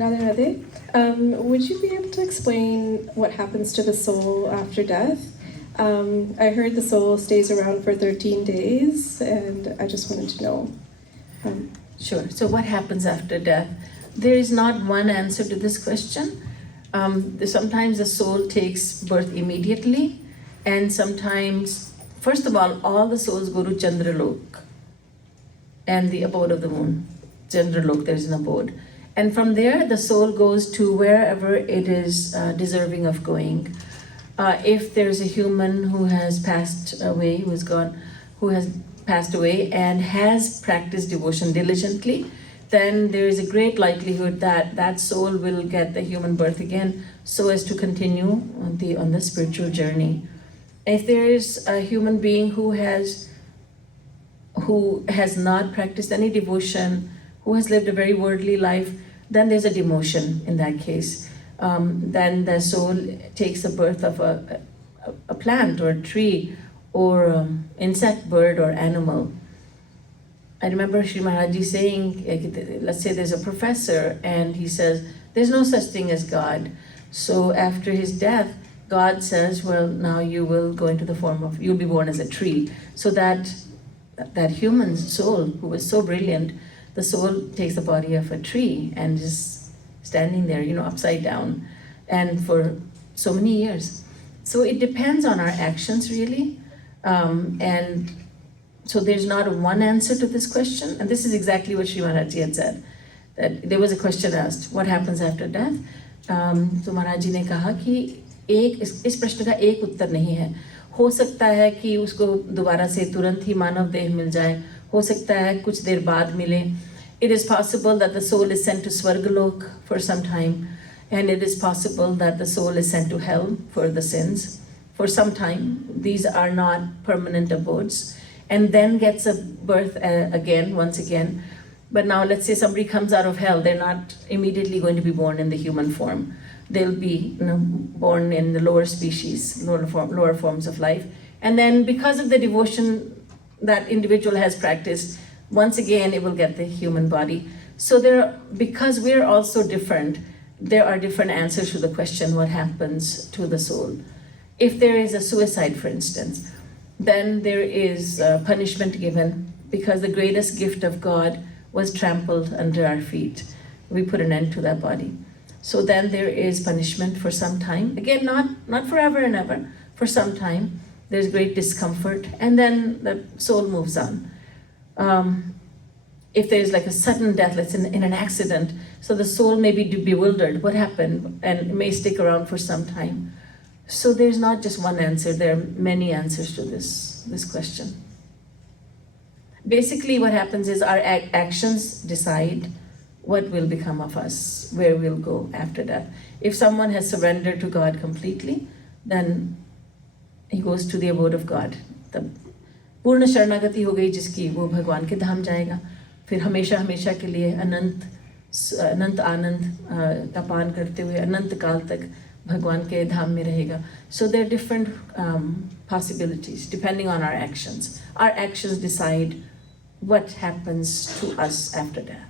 Radhe Radhe. Would you be able to explain what happens to the soul after death? I heard the soul stays around for 13 days, and I just wanted to know. Sure. So what happens after death? There is not one answer to this question. Sometimes the soul takes birth immediately, and sometimes, first of all the souls go to Chandralok and the abode of the moon. Chandralok, there's an abode. And from there, the soul goes to wherever it is deserving of going. If there's a human who has passed away, who has passed away and has practiced devotion diligently, then there is a great likelihood that that soul will get the human birth again so as to continue on the spiritual journey. If there is a human being who has not practiced any devotion, who has lived a very worldly life, then there's a demotion in that case. Then the soul takes the birth of a plant or a tree or insect, bird or animal. I remember Sri Maharaj Ji saying, let's say there's a professor and he says, there's no such thing as God. So after his death, God says, well, now you will go into the form of, you'll be born as a tree. So that human soul who was so brilliant, the soul takes the body of a tree and is standing there, upside down, and for so many years. So it depends on our actions, really. And so there's not one answer to this question. And this is exactly what Sri Maharaj Ji had said. That there was a question asked, what happens after death? So Maharaj Ji ने कहा कि इस प्रश्न का एक उत्तर नहीं है. हो सकता है कि उसको दोबारा से तुरंत ही मानव देह मिल जाए. हो सकता है कुछ देर बाद मिले. It is possible that the soul is sent to Swargalok for some time, and it is possible that the soul is sent to hell for the sins for some time. These are not permanent abodes, and then gets a birth once again. But now let's say somebody comes out of hell, they're not immediately going to be born in the human form. They'll be born in the lower species, lower forms of life. And then because of the devotion that individual has practiced, once again it will get the human body. So because we're also different, there are different answers to the question, what happens to the soul? If there is a suicide, for instance, then there is punishment given because the greatest gift of God was trampled under our feet. We put an end to that body. So then there is punishment for some time. Again, not forever and ever, for some time. There's great discomfort, and then the soul moves on. If there's like a sudden death, let's say in an accident, so the soul may be bewildered, what happened, and it may stick around for some time. So there's not just one answer, there are many answers to this question. Basically what happens is our actions decide what will become of us, where we'll go after death. If someone has surrendered to God completely, then he goes to the abode of God. तब पूर्ण शरणागति हो गई जिसकी, वो भगवान के धाम जाएगा. फिर हमेशा हमेशा के लिए अनंत आनंद का पान करते हुए अनंत काल तक भगवान के धाम में रहेगा. So there are different possibilities depending on our actions. Our actions decide what happens to us after death.